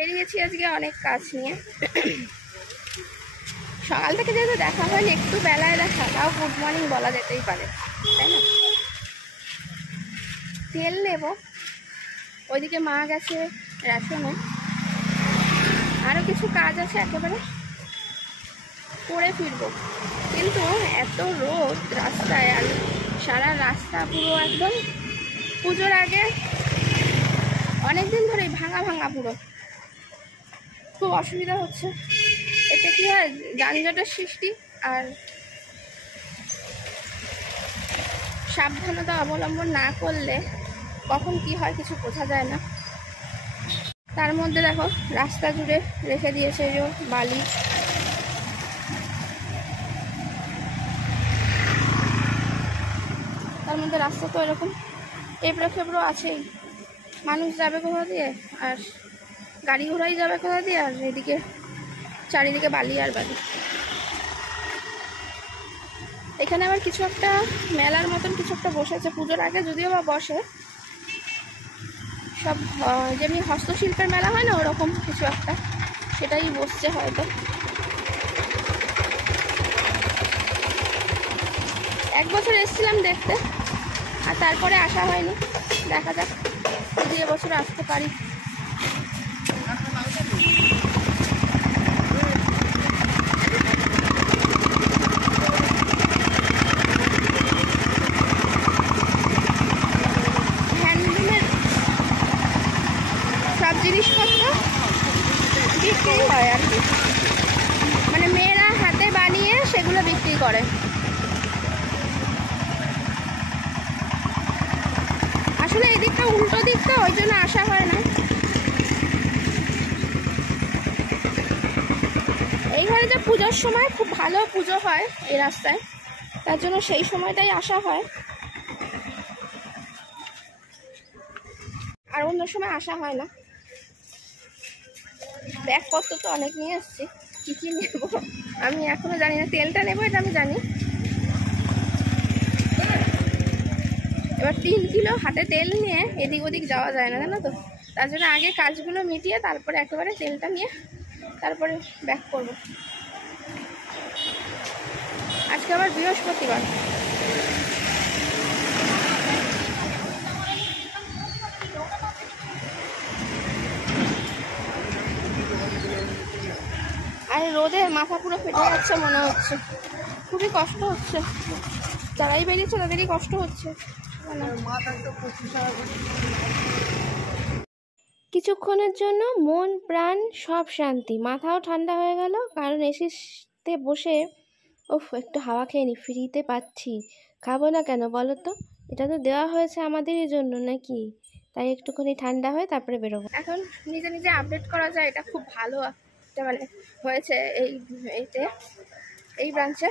বেরিয়েছি আজকে অনেক কাজ নিয়ে। সকাল থেকে যেহেতু দেখা হয়নি, একটু বেলায় দেখা, তাও গুড মর্নিং বলা যেতেই পারে, তাই না? তেল নেব, ওইদিকে মা গেছে রেশনে, আরও কিছু কাজ আছে, একেবারে করে ফিরবো। কিন্তু এত রোদ রাস্তায়, আর সারা রাস্তা পুরো একদম পুজোর আগে অনেকদিন ধরেই ভাঙা ভাঙা, পুরো খুব অসুবিধা হচ্ছে। এতে কি হয়, যানজটের সৃষ্টি, আর সাবধানতা অবলম্বন না করলে কখন কি হয় কিছু বোঝা যায় না। তার মধ্যে দেখো রাস্তা জুড়ে রেখে দিয়েছে এই বালি। তার মধ্যে রাস্তা তো এরকম এবড়ো খেবড়ো আছেই, মানুষ যাবে কোথা দিয়ে, আর গাড়ি ঘোড়াই যাবে কোথা দিয়ে, আর এদিকে চারিদিকে বালি আর বালি। এখানে আবার কিছু একটা মেলার মতন কিছু একটা বসেছে পুজোর আগে, যদিও বা বসে সব যেমনি হস্তশিল্পের মেলা হয় না, ওরকম কিছু একটা, সেটাই বসছে হয়তো। এক বছর এসেছিলাম দেখতে, আর তারপরে আসা হয়নি। দেখা যাক যদি এবছর আসতে পারি। হ্যান্ডলুমের সব জিনিসপত্র বিক্রি হয় আর কি, মানে মেয়েরা হাতে বানিয়ে সেগুলো বিক্রি করে। আসলে এই দিকটা উল্টো দিকটা, ওই জন্য আসা হয় না। এইখানে যে পুজোর সময় খুব ভালো পুজো হয় এই রাস্তায়, তার জন্য সেই সময়টাই আসা হয়, আর অন্য সময় আসা হয় না। ব্যাগপত্র তো অনেক নিয়ে এসছি, কী কী নেবো আমি এখনো জানি না। তেলটা নেবো এটা আমি জানি। এবার 3 কিলো হাতে তেল নিয়ে এদিক ওদিক যাওয়া যায় না, জানো তো। তার জন্য আগে কাজগুলো মিটিয়ে তারপরে একেবারে তেলটা নিয়ে তারপরে ব্যাক করবো। আজকে আবার বৃহস্পতিবার, আর রোদে মাথা পুরো ফেটে যাচ্ছে মনে হচ্ছে, খুবই কষ্ট হচ্ছে। যারাই বেরিয়েছে তাদেরই কষ্ট হচ্ছে। কিছুক্ষণের জন্য মন প্রাণ সব শান্তি, মাথাও ঠান্ডা হয়ে গেল, কারণ এসিতে বসে একটু হাওয়া খেয়ে নি, ফ্রিতে পাচ্ছি, খাবো না কেন বলো তো? এটা তো দেওয়া হয়েছে আমাদেরই জন্য নাকি, তাই একটুখানি ঠান্ডা হয়ে তারপরে বেরোবো। এখন নিজে নিজে আপডেট করা যায়, এটা খুব ভালো একটা মানে হয়েছে এই ব্রাঞ্চে।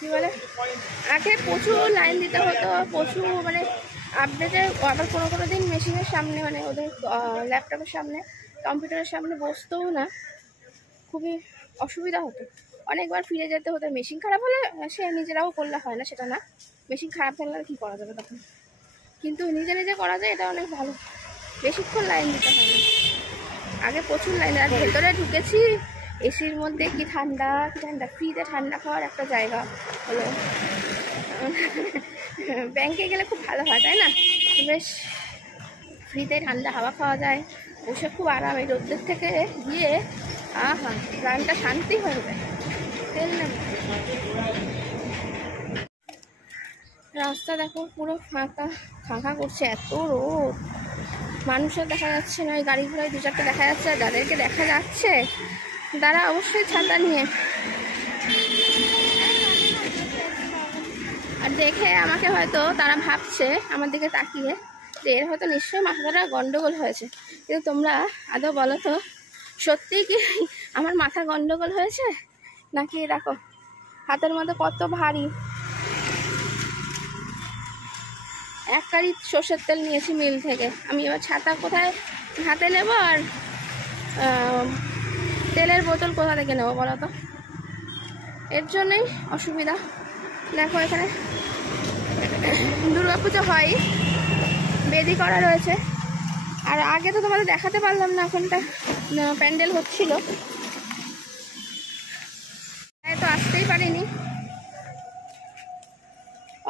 কী বলে, আগে প্রচুর লাইন দিতে হতো, প্রচুর মানে আপডেটে, আবার কোনো দিন মেশিনের সামনে, মানে ওদের ল্যাপটপের সামনে, কম্পিউটারের সামনে বসতেও না, খুবই অসুবিধা হতো। অনেকবার ফিরে যেতে হতো। মেশিন খারাপ হলে সে নিজেরাও করলে হয় না, সেটা না, মেশিন খারাপ থাকলে কী করা যাবে তখন, কিন্তু নিজে নিজে করা যায়, এটা অনেক ভালো, বেশিক্ষণ লাইন দিতে হয় না। আগে প্রচুর লাইন, আর ভেতরে ঢুকেছি এসির মধ্যে, কি ঠান্ডা কি ঠান্ডা, ফ্রিতে ঠান্ডা খাওয়ার একটা জায়গা হলো। ব্যাংকে গেলে খুব ভালো হয়, তাই না? বেশ ফ্রিতে ঠান্ডা হাওয়া খাওয়া যায়, বসে খুব আরাম। এই রোদ্রের থেকে গিয়ে আহা, প্রাণটা শান্তি হয়ে যায়। তেল না, রাস্তা দেখো পুরো ফাঁকা ফাঁকা করছে, এত রোদ, মানুষের দেখা যাচ্ছে না। গাড়ি ঘোড়ায় 2-4টা দেখা যাচ্ছে, আর যাদেরকে দেখা যাচ্ছে তারা অবশ্যই ছাতা নিয়ে। আর দেখে আমাকে হয়তো তারা ভাবছে আমার দিকে তাকিয়ে যে এর হয়তো নিশ্চয়ই মাথাটা গন্ডগোল হয়েছে। কিন্তু তোমরা আদৌ বলো তো, সত্যিই কি আমার মাথা গন্ডগোল হয়েছে নাকি? দেখো হাতের মধ্যে কত ভারী, 1 গাড়ি সর্ষের তেল নিয়েছি মিল থেকে। আমি এবার ছাতা কোথায় হাতে নেব, আর তেলের বোতল কোথা থেকে নেবো বলো তো? এর জন্যই অসুবিধা। দেখো এখানে দুর্গাপুজো হয়, বেদি করা রয়েছে, আর আগে তো তোমাদের দেখাতে পারলাম না, ওখানটা প্যান্ডেল হচ্ছিল, তাই তো আসতেই পারিনি।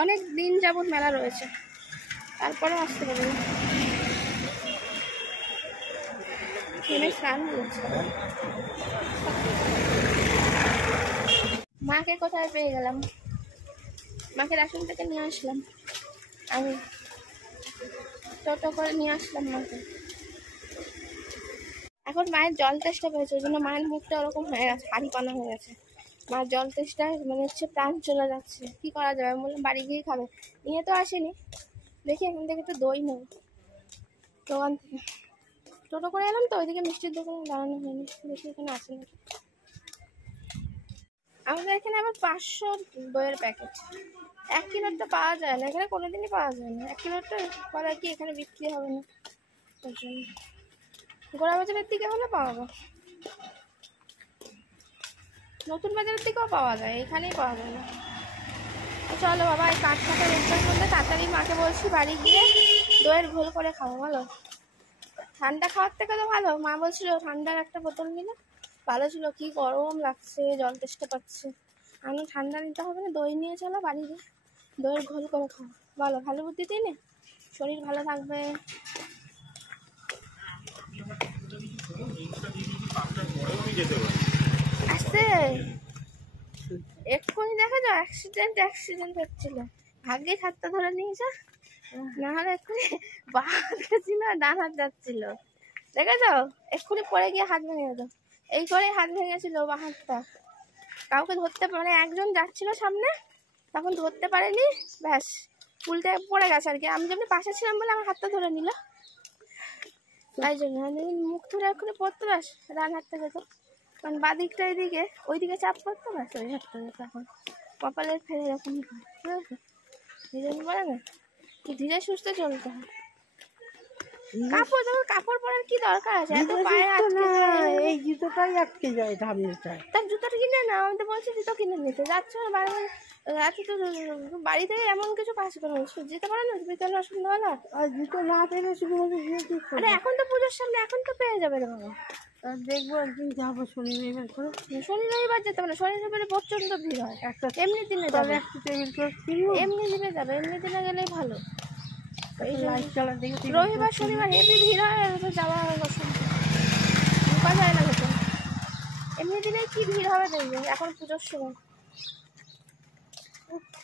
অনেক দিন যাবত মেলা রয়েছে, তারপরেও আসতে পারিনি। স্নান হয়েছে। মাকে কোথায় পেয়ে গেলাম, মাকে রাশন থেকে নিয়ে আসলাম, আমি টোটো করে নিয়ে আসলাম মাকে। এখন মায়ের জল তেষ্টা পেয়েছে, ওই জন্য মায়ের মুখটা ওরকম হয়ে গেছে, হাড়ি পানা হয়ে গেছে। মায়ের জল তেষ্টায় মানে হচ্ছে প্রাণ চলে যাচ্ছে, কি করা যাবে। আমি বললাম বাড়ি গিয়েই খাবে, নিয়ে তো আসেনি। দেখি এখান থেকে একটু দই নেব দোকান থেকে, টোটো করে এলাম তো, ওইদিকে মিষ্টির দোকানে দাঁড়ানো হয়নি, দেখি এখানে আসে নাকি। আমাদের এখানে আবার 500 দইয়ের প্যাকেট, 1 কিলোর তো পাওয়া যায় না, এখানে কোনোদিনই পাওয়া যায় না। 1 কিলোরটা পরে কি এখানে বিক্রি হবে না, ওই জন্য গোড়া বাজারের দিকে হলে পাওয়া যায়, নতুন বাজারের দিকেও পাওয়া যায়, এখানেই পাওয়া যায় না। চলো বাবা, এই কাঠখাটা রোগটার মধ্যে তাড়াতাড়ি মাকে বলছি বাড়ি গিয়ে দইয়ের ঘোল করে খাবো। ভালো, ঠান্ডা খাওয়ার থেকে তো ভালো। মা বলছিল ঠান্ডার একটা বোতল নিলে ভালো ছিল, কি গরম লাগছে, জল তেষ্টা পাচ্ছে। আমি ঠান্ডা নিতে হবে না, দই নিয়ে চলো বাড়ি গিয়ে দইয়ের ঘোল করে খাবো। বলো, ভালো বুদ্ধি দিই না, শরীর ভালো থাকবে। আসতে এক্ষুনি দেখা যাও অ্যাক্সিডেন্ট হচ্ছিল, ভাগ্যে হাতটা ধরে নিয়েছে, না হলে এক্ষুনি বা ছিল, ডান হাত যাচ্ছিল, দেখে যাও এক্ষুনি পড়ে গিয়ে হাত ভেঙে যেত। এই করেই হাত ভেঙেছিল বা হাতটা, কাউকে ধরতে মানে একজন যাচ্ছিল সামনে, তখন ধরতে পারেনি, ব্যাস উল্টে পড়ে গেছে আর কি। আমি যেমনি পাশে ছিলাম বলে আমার হাতটা ধরে নিল, তাই জন্য মুখ ধরে এক্ষুনি পড়তো, ব্যাস ডান হাতটা যেত, কারণ বাদিকটা এদিকে ওইদিকে চাপ পড়তো, ব্যাস ওই হাতটা যেত। এখন কপালের ফেলে এরকমই হয়, ঠিক আছে, এই জন্য বলে না ধীরে সুস্থে চলতে হয়। কাপড় পরার কি দরকার আছে, এত পায়ে আটকে যায়, এই জুতোটাই আটকে যায় ধামটায়। তার জুতোটা কিনে না, আমি তো বলছি জুতো কিনে নিতে যাচ্ছ এত তো বাড়িতে এমন কিছু কাজ করে যেতে পারে না বিকেলে সন্ধ্যাবেলা, আর জুতো না পেলে শুধু আরে এখন তো পুজোর সামনে, এখন তো পেয়ে যাবে রে বাবা। দেখবো একদিন যাবো শনি রবিবার করে। শনি রবিবার যেতে পারে, শনি রবিবারে প্রচন্ড ভিড় হয়, একটা এমনি দিনে যাবে, একটা টেবিল ক্লথ কিনবো, এমনি দিনে যাবে, এমনি দিনে গেলেই ভালো। লাইট চালা দেখে রবিবার শনিবার হেভি ভিড় হয়, তো যাওয়া ঢোকা যায় না ভেতর, এমনি দিনে কি ভিড় হবে দেখবে। এখন পুজোর সময়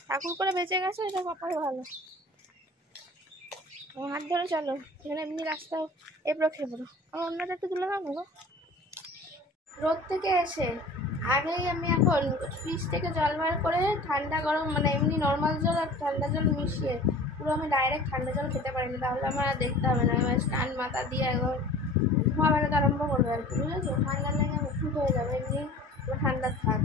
ঠাকুর করে বেঁচে গেছে, এটা কপাল ভালো। হাত ধরে চলো, এখানে এমনি রাস্তায় এবড়ো খেবড়ো, আমার অন্যটা একটু তুলে দাও গো। রোদ থেকে এসে আগেই আমি এখন ফ্রিজ থেকে জল বার করে ঠান্ডা গরম মানে এমনি নর্মাল জল আর ঠান্ডা জল মিশিয়ে পুরো আমি ডাইরেক্ট ঠান্ডা জল খেতে পারিনি, তাহলে আমার আর দেখতে হবে না, আমি কান মাথা দিয়ে একদম ধোঁয়া বেরোতে আরম্ভ করবে আর কি, বুঝেছো, ঠান্ডা লেগে মুখ হয়ে যাবে, এমনি ঠান্ডা থাক।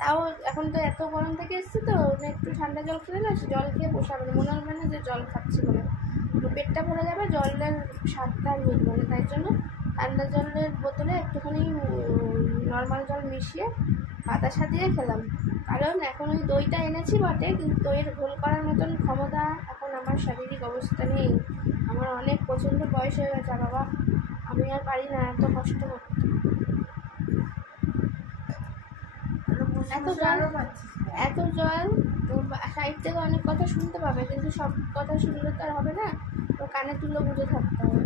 তাও এখন তো এত গরম থেকে এসছি তো একটু ঠান্ডা জল খেলে না, জল খেয়ে পোষাবে না, মনে হবে না যে জল খাচ্ছি বলে, পেটটা ভরে যাবে, জলের স্বাদটা আর বুঝবে না। তাই জন্য ঠান্ডা জলের বোতলে একটুখানি নর্মাল জল মিশিয়ে বাতাসা দিয়ে খেলাম, কারণ এখন ওই দইটা এনেছি বটে, কিন্তু দইয়ের ঘোল করার মতন ক্ষমতা এখন আমার শারীরিক অবস্থা নেই, আমার অনেক প্রচণ্ড বয়স হয়ে গেছে বাবা, আমি আর পারি না এত কষ্ট করতে। এত জল সাইড থেকে অনেক কথা শুনতে পাবে, কিন্তু সব কথা শুনলে তো আর হবে না, তো কানে তুলে বুঝে থাকতে হবে,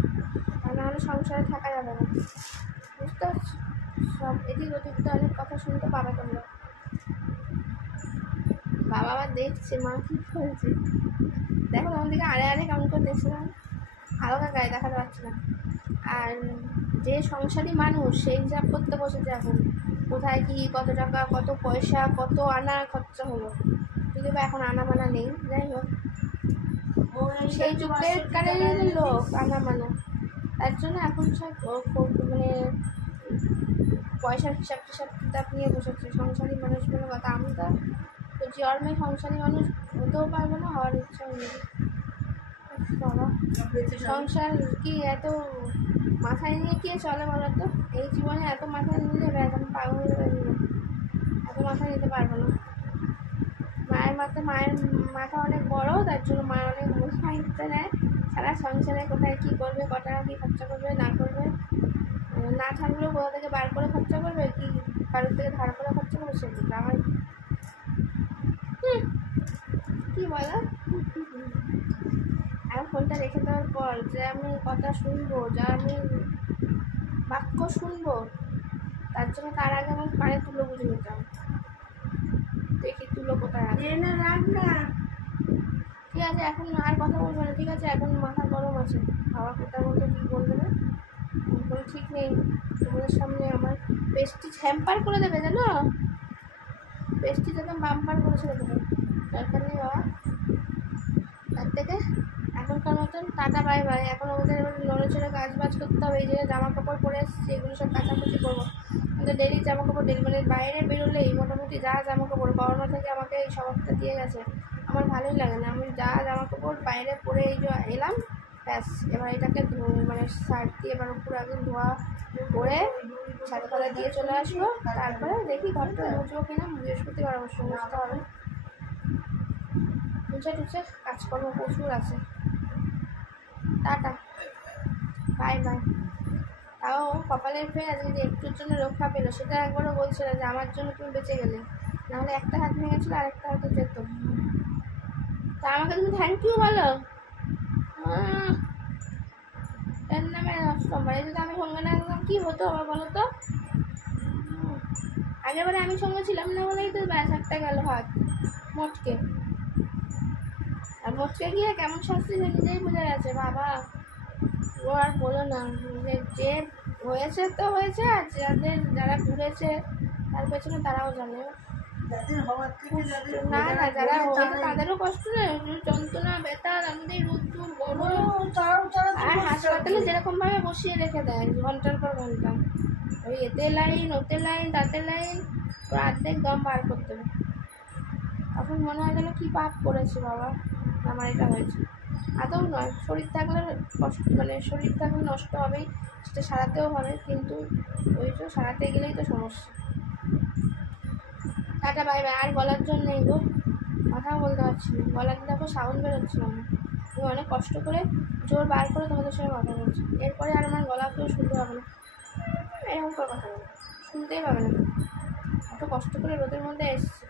তা নাহলে সংসারে থাকা যাবে না, বুঝতে পারছি। সব এদিক ওদিক তো অনেক কথা শুনতে পাবে তোমরা। বাবা আবার দেখছে মা কি বলছে, দেখো তোমার দিকে আড়ে আড়ে কেমন করে দেখছিলাম, হালকা গায়ে দেখাতে পারছি না। আর যে সংসারী মানুষ সেই হিসাব করতে বসেছে এখন, কোথায় কি কত টাকা কত পয়সা কত আনা খরচা হলো, যদি বা এখন আনা মানা নেই, যাই হোক সেই যুগের কারের লোক আনা মানা, তার জন্য এখন সব মানে পয়সার হিসাব কিতাব নিয়ে বসেছে সংসারী মানুষ বলে কথা। আমি তো জন্মে সংসারী মানুষ হতেও পারবো না, হওয়ার ইচ্ছাও নেই। বাবা সংসার কি এত মাথায় নিয়ে কে চলে বলো তো, এই জীবনে এত মাথায় নিলে একদম পাগল হয়ে যাবে, এত মাথায় নিতে পারবো না। মায়ের মায়ের মাথা অনেক বড়, তার জন্য মা অনেক দায়িত্ব নেয় সারা সংসারে কোথায় কী করবে, কত টাকা কী খরচা করবে না করবে, না থাকলেও কোথা থেকে বার করে খরচা করবে, কি কারোর থেকে ধার করে খরচা করবে, সেগুলো আমার কী বলো। আর ফোনটা রেখে দেওয়ার পর যে আমি কথা শুনবো, যা আমি বাক্য শুনবো, তার জন্য তার আগে আমি কানে তুলো বুঝে নিতাম, দেখি তুলো কোথায় আছে। রাখ না। ঠিক আছে, এখন আর কথা বলবো না, ঠিক আছে, এখন মাথা গরম আছে, বাবা কোথায় বলতে কী বলবে না, কোনো ঠিক নেই। তোমাদের সামনে আমার পেস্টিজ হ্যাম্পার করে দেবে, জানো, পেস্টিজ একদম বাম্পার করে ছেড়ে দেবে, দরকার নেই বাবা। তার থেকে এখনকার মতন টাটা বাই বাই। এখন আমাদের এবার নড়েচড়ে কাজ বাজ করতে হবে, এই যে জামা কাপড় পরে এসেছি এগুলো সব কাচাকুচি করবো, কিন্তু ডেলি জামা কাপড় ডেলি মানে বাইরে বেরোলেই মোটামুটি যা জামা কাপড় করোনা থেকে আমাকে এই স্বভাবটা দিয়ে গেছে, আমার ভালোই লাগে না। আমি যা জামা কাপড় বাইরে পরে এই যে এলাম, ব্যাস এবার এটাকে মানে শার্ট দিয়ে এবার উপরে একদম ধোয়া করে ছাদে ফাদা দিয়ে চলে আসবো, তারপরে দেখি ঘরটা মুছবো কিনা, বৃহস্পতিবার অবশ্য মুছতে হবে, মুছে টুছে কাজকর্ম প্রচুর আছে। Tata bye bye. তাও কপালের ফের আজকে যে একটুর জন্য রক্ষা পেলো, সেটা একবারও বলছিল যে আমার জন্য তুমি বেঁচে গেলে, নাহলে একটা হাত ভেঙেছিল আর একটা হাতে যেত। তা আমাকে তুমি থ্যাংক ইউ বলো, এর নামে নম্বর, এই যদি আমি সঙ্গে না একদম কী হতো আবার বলো তো। আগেরবারে আমি সঙ্গে ছিলাম না বলেই তো ব্যাস একটা গেল হাত মোটকে, আর মোটকে গিয়ে কেমন শাস্তি সে নিজেই বোঝা গেছে বাবা। ও আর বলো না, যে হয়েছে তো হয়েছে, আর যারা ঘুরেছে তার পেছনে তারাও জানে। না না, যারা হয়েছে তাদেরও কষ্ট নেই, যন্ত্রণা ব্যথা রান্দি রুদ্দুর গরম, আর হাসপাতালে যেরকম ভাবে বসিয়ে রেখে দেয় ঘন্টার পর ঘন্টা, ওই এতে লাইন ওতে লাইন তাতে লাইন, অর্ধেক দম বার করতে হবে। তখন মনে হয় যেন কী পাপ করেছে বাবা, আমার এটা হয়েছে। আদৌ নয়, শরীর থাকলে কষ্ট, মানে শরীর থাকলে নষ্ট হবেই, সেটা সারাতেও হবে, কিন্তু ওই তো সারাতে গেলেই তো সমস্যা। Tata bye bye. আর বলার জন্য নেই গো, কথাও বলতে পারছি না, গলা দিয়ে দেখো সাউন্ড বেরোচ্ছিল না, আমি অনেক কষ্ট করে জোর বার করে তোমাদের সঙ্গে কথা বলছি, এরপরে আর আমার গলা কেউ শুনতে পাবে না, এরকম করে কথা বলবো, শুনতেই পাবে না, এত কষ্ট করে রোদের মধ্যে এসছে,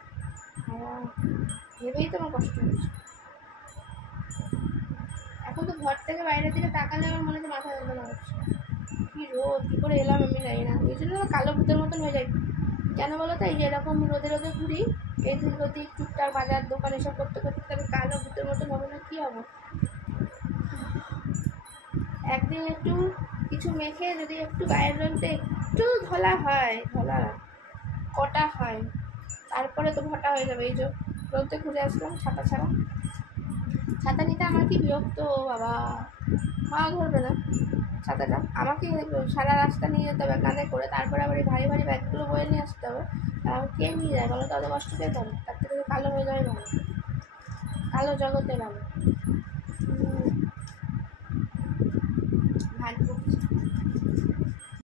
ভেবেই তো আমার কষ্ট হচ্ছে। এখন তো ঘর থেকে বাইরের দিকে তাকালে আমার মনে হচ্ছে মাথা যন্ত্রণা হচ্ছে, কী রোদ, কী করে এলাম আমি জানি না, এই জন্য কালো ভূতের মতন হয়ে যায়। কেন বলো তো, এই যে এরকম রোদে রোদে ঘুরি, এদিক ওদিক টুকটাক বাজার দোকান এসব করতে করতে তাহলে কালো ভূতের মতন হবে না, কী হবো। একদিন একটু কিছু মেখে যদি একটু গায়ের রঙটা একটু ধলা হয়, ধলা কটা হয়, তারপরে তো ভটা হয়ে যাবে। এই যে রোদে ঘুরে আসলাম ছাতা ছাড়া, ছাতা নিতে আমার কি বিরক্ত বাবা, মাও ধরবে না ছাতাটা, আমাকে সারা রাস্তা নিয়ে যেতে হবে কাঁধে করে, তারপরে আবার এই ভারী ভারী ব্যাগগুলো বয়ে নিয়ে আসতে হবে, কে নিয়ে যায় বলো তো, অত কষ্ট পেতে হবে, তার থেকে কালো হয়ে যাবে ভালো, কালো জগতে ভালো।